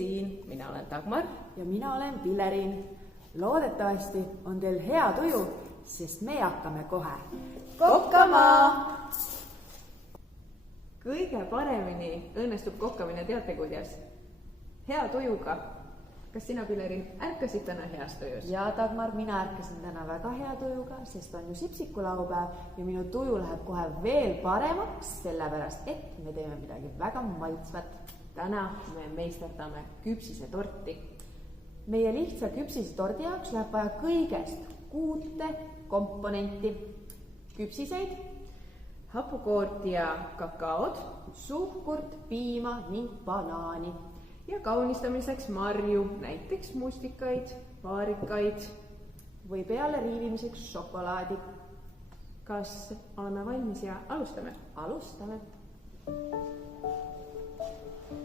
siin, mina olen Dagmar. Ja mina olen Pillerin. Loodetavasti on teil hea tuju, sest me hakkame kohe kokkama! Kõige paremini õnnestub kokkamine teate kuidas? Hea tujuga. Kas sina, Pillerin, ärkasid täna heas tujus? Ja Dagmar, mina ärkasin täna väga hea tujuga, sest on ju sipsikulaupäev ja minu tuju läheb kohe veel paremaks, sellepärast et me teeme midagi väga maitsvat. Täna me meisterdame küpsisetorti. Meie lihtsa küpsisetordi jaoks läheb vaja kõigest 6 komponenti. Küpsiseid, hapukoort ja kakaod, suhkurt, piima ning banaani. Ja kaunistamiseks marju, näiteks mustikaid, vaarikaid või peale riivimiseks šokolaadi. Kas oleme valmis ja alustame? Alustame.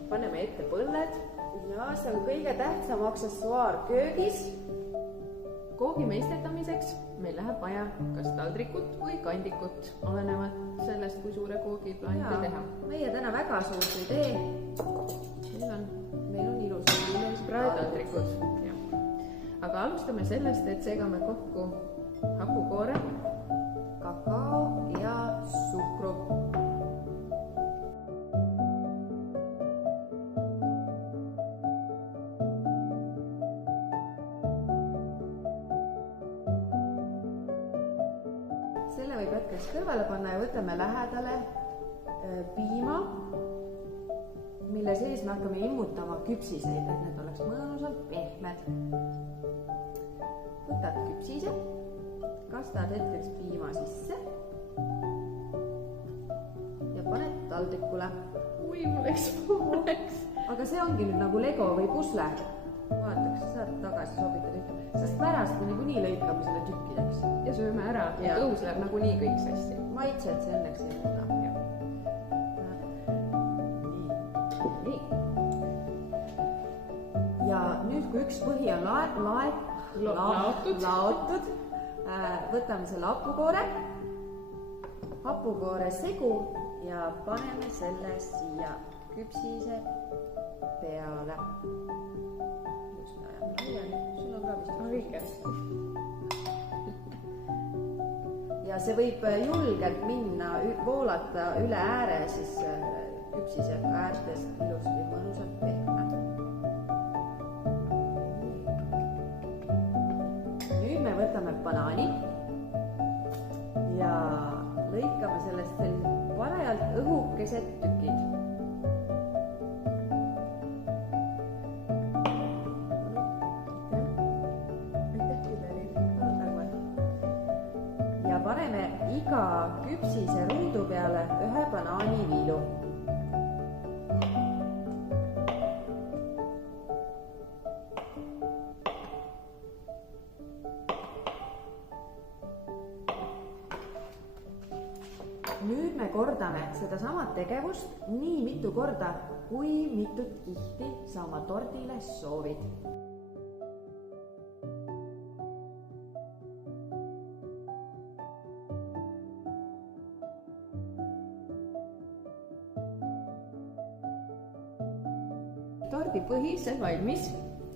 Paneme ette põlled. Ja see on kõige tähtsam aksessuaar köögis. Koogi meisterdamiseks meil läheb vaja kas taldrikut või kandikut, olenevad sellest, kui suure koogi plaanite teha. Meie täna väga suur idee. Meil on ilus praetaldrikud. Aga alustame sellest, et segame kokku hapukoore, kakao ja suhkru. Selle võib hetkeks kõrvale panna ja võtame lähedale piima, mille sees me hakkame immutama küpsiseid, et need oleks mõnusalt pehmed. Võtad küpsise, kastad hetkeks piima sisse ja paned taldrikule. Ui, mul läks pooleks. Aga see ongi nüüd nagu Lego või pusle. Vaataks, saad tagasi sobitada ühte, sest pärast me nii lõikame selle tükkideks. Ja sööme ära ja tõus läheb nagu nii kõik sassi. Maitsed see õnneks ei võta. Nii. Ja nüüd, kui üks põhi on laotud, võtame selle hapukoore segu ja paneme selle siia küpsise peale. Just me ajame laiali, sul on ka vist õige. Ja see võib julgelt minna, voolata üle ääre, siis küpsise äärtest ilusti mõnusalt pehme. Nüüd me võtame banaani ja lõikame sellest parajalt õhukesed tükid. Ja paneme iga küpsise ruudu peale ühe banaaniviilu. Nüüd me kordame seda samad tegevust nii mitu korda, kui mitut kihti sa oma tordile soovid. Tordi põhi sai valmis.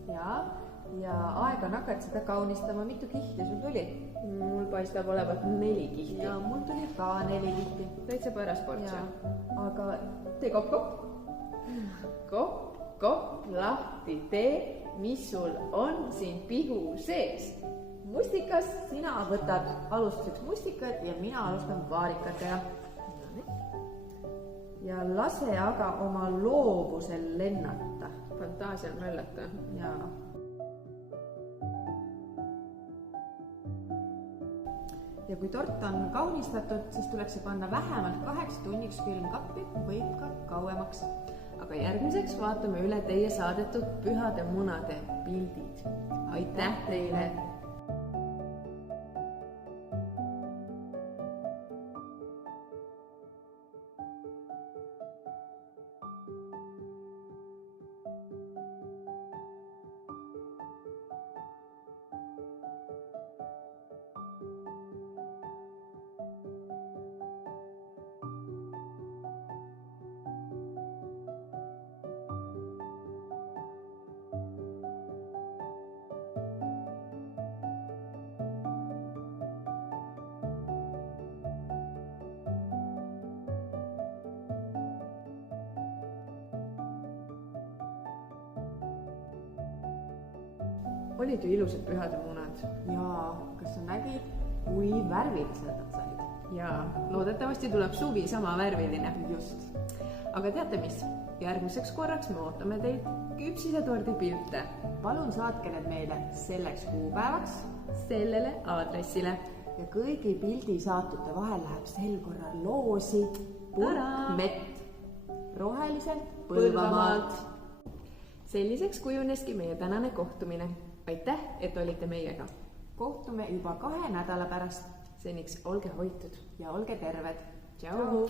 Ja aeg on hakata seda kaunistama. Mitu kihti sul tuli? Mul paistab olevat 4 kihti. Ja mul tuli ka 4 kihti. Täitsa paras portsjon. Aga tee kopp. Kopp, lahti tee, mis sul on siin pihu sees. Mustikas, sina võtad alustuseks mustikad ja mina alustan vaarikatega. Ja lase aga oma loovusel lennata. Fantaasial möllata. Ja kui tort on kaunistatud, siis tuleks see panna vähemalt 8 tunniks külmkappi, võib ka kauemaks. Aga järgmiseks vaatame üle teie saadetud pühade munade pildid. Aitäh teile! olid ju ilusad pühademunad. jaa, kas sa nägid, kui värvilised nad said? Jaa, loodetavasti tuleb suvi sama värviline. Just. Aga teate mis? Järgmiseks korraks me ootame teid küpsisetordi pilte. Palun saatke need meile selleks kuupäevaks sellele aadressile. ja kõigi pildisaatute vahel läheb sel korral loosi mett roheliselt Põlvamaalt. Selliseks kujuneski meie tänane kohtumine. Aitäh, et olite meiega. Kohtume juba 2 nädala pärast. Seniks olge hoitud ja olge terved. Tšau!